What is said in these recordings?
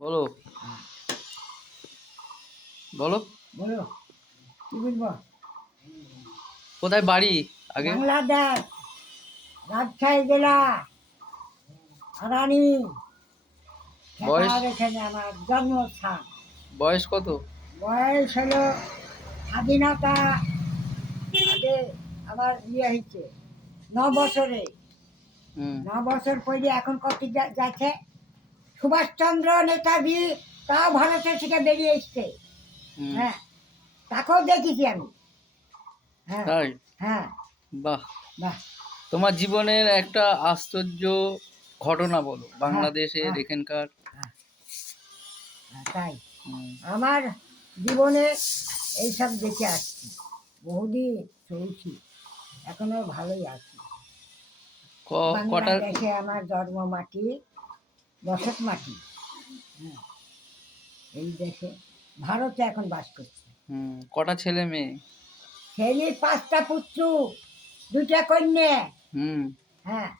বলো বলো বলো কি বলবো? কোথায় বাড়ি আগে? বাংলাদেশ, রাজশাহী জেলা, আরানি। বয়স খেপার এখানে আমার জন্মস্থান। বয়স কত? বয়স হলো স্বাধীনতা আগে আমার বিয়ে হয়েছে 9 বছরে। হুম 9 বছর পরে এখন কত যাচ্ছে। সুভাষচন্দ্র নেতাজি তাও ভারতের থেকে বেরিয়ে এসছে। হুম হ্যাঁ, তাকেও দেখেছি আমি। হ্যাঁ, তাই? হ্যাঁ, বাহ। বাহ, তোমার জীবনের একটা আশ্চর্য ঘটনা বলো, হ্যাঁ, বাংলাদেশের হ্যাঁ, এখানকার। হ্যাঁ, হ্যাঁ, তাই হুম, আমার জীবনে এইসব দেখে আসছি, বহুদিন চলছি, এখনো ভালোই আছি। কটা? বাংলাদেশে আমার জন্ম মাটি, বসত মাটি। হ্যাঁ, এই দেশে ভারতে এখন বাস করছি। কটা ছেলে মেয়ে? ছেলে 5টা পুত্র, 2টা কন্যা। হুম হ্যাঁ,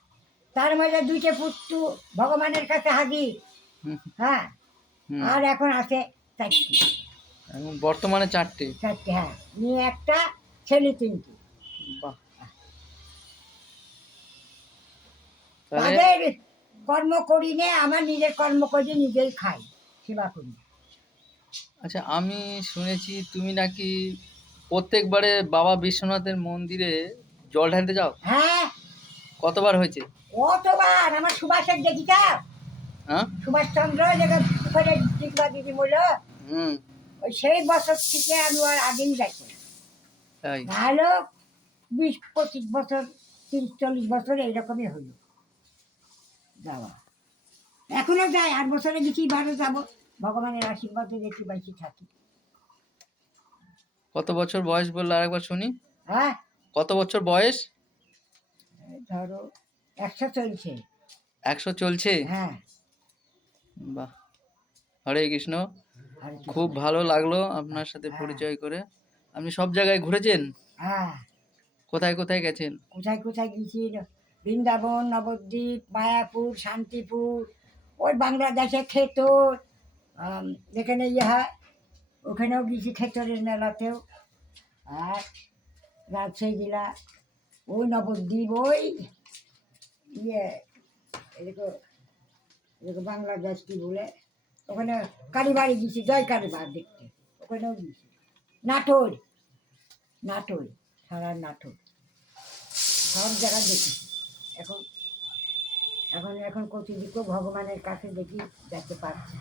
তার মাঝে 2টে পুত্র ভগবানের কাছে হাজির। হুম হ্যাঁ, হুম আর এখন আছে 4টে। এখন বর্তমানে চারটে। 4টে, হ্যাঁ, মেয়ে একটা, ছেলে 3টে। বাহ। তাহলে তাদের কর্ম করি নে, আমার নিজের কর্ম করি, নিজেই খাই, সেবা করি। আচ্ছা, আমি শুনেছি তুমি নাকি প্রত্যেকবারে বাবা বিশ্বনাথের মন্দিরে জল ঢালতে যাও। হ্যাঁ, কতবার হয়েছে? কতবার আমার সুভাষের দেখিটা, হ্যাঁ। সুভাষচন্দ্র যেটা পুকুরে দিদিমা দিদি বলল, হুম ওই সেই বছর থেকে আমি আর আগেই যাচ্ছি। তাই? নাহলেও 20-25 বছর, 30-40 বছর এইরকমই হলো যাওয়া। এখনো যাই, 8 বছরে গেছি, বারো যাবো, ভগবানের আশীর্বাদে দেখি বাইকে থাকি। কত বছর বয়স বললে আরেকবার শুনি। হ্যাঁ, কত বছর বয়স? এই ধরো 100 চলছে। 100 চলছে? হ্যাঁ, বাহ। হরে কৃষ্ণ। আর খুব কিছু। ভালো লাগলো আপনার সাথে হ্যাঁ, পরিচয় করে। আপনি সব জায়গায় ঘুরেছেন? হ্যাঁ, কোথায় কোথায় গেছেন? কোথায় কোথায় গেছি, বৃন্দাবন, নবদ্বীপ, মায়াপুর, শান্তিপুর, ওই বাংলাদেশে খেতর, যেখানে ইয়ে হয় ওখানেও গেছি, খেতরের মেলাতেও। আর রাজশাহী জেলা, ওই নবদ্বীপ, ওই ইয়ে এদিকে, এদিকে বাংলাদেশ কি বলে, ওখানে কালীবাড়ি গেছি, জয় কালীবাড়ি দেখতে, ওখানেও গেছি। নাটোর, নাটোর, সারা নাটোর, সব জায়গা দেখি। এখন এখন এখন কত দিকেও ভগবানের কাছে দেখি, দেখতে পাচ্ছি।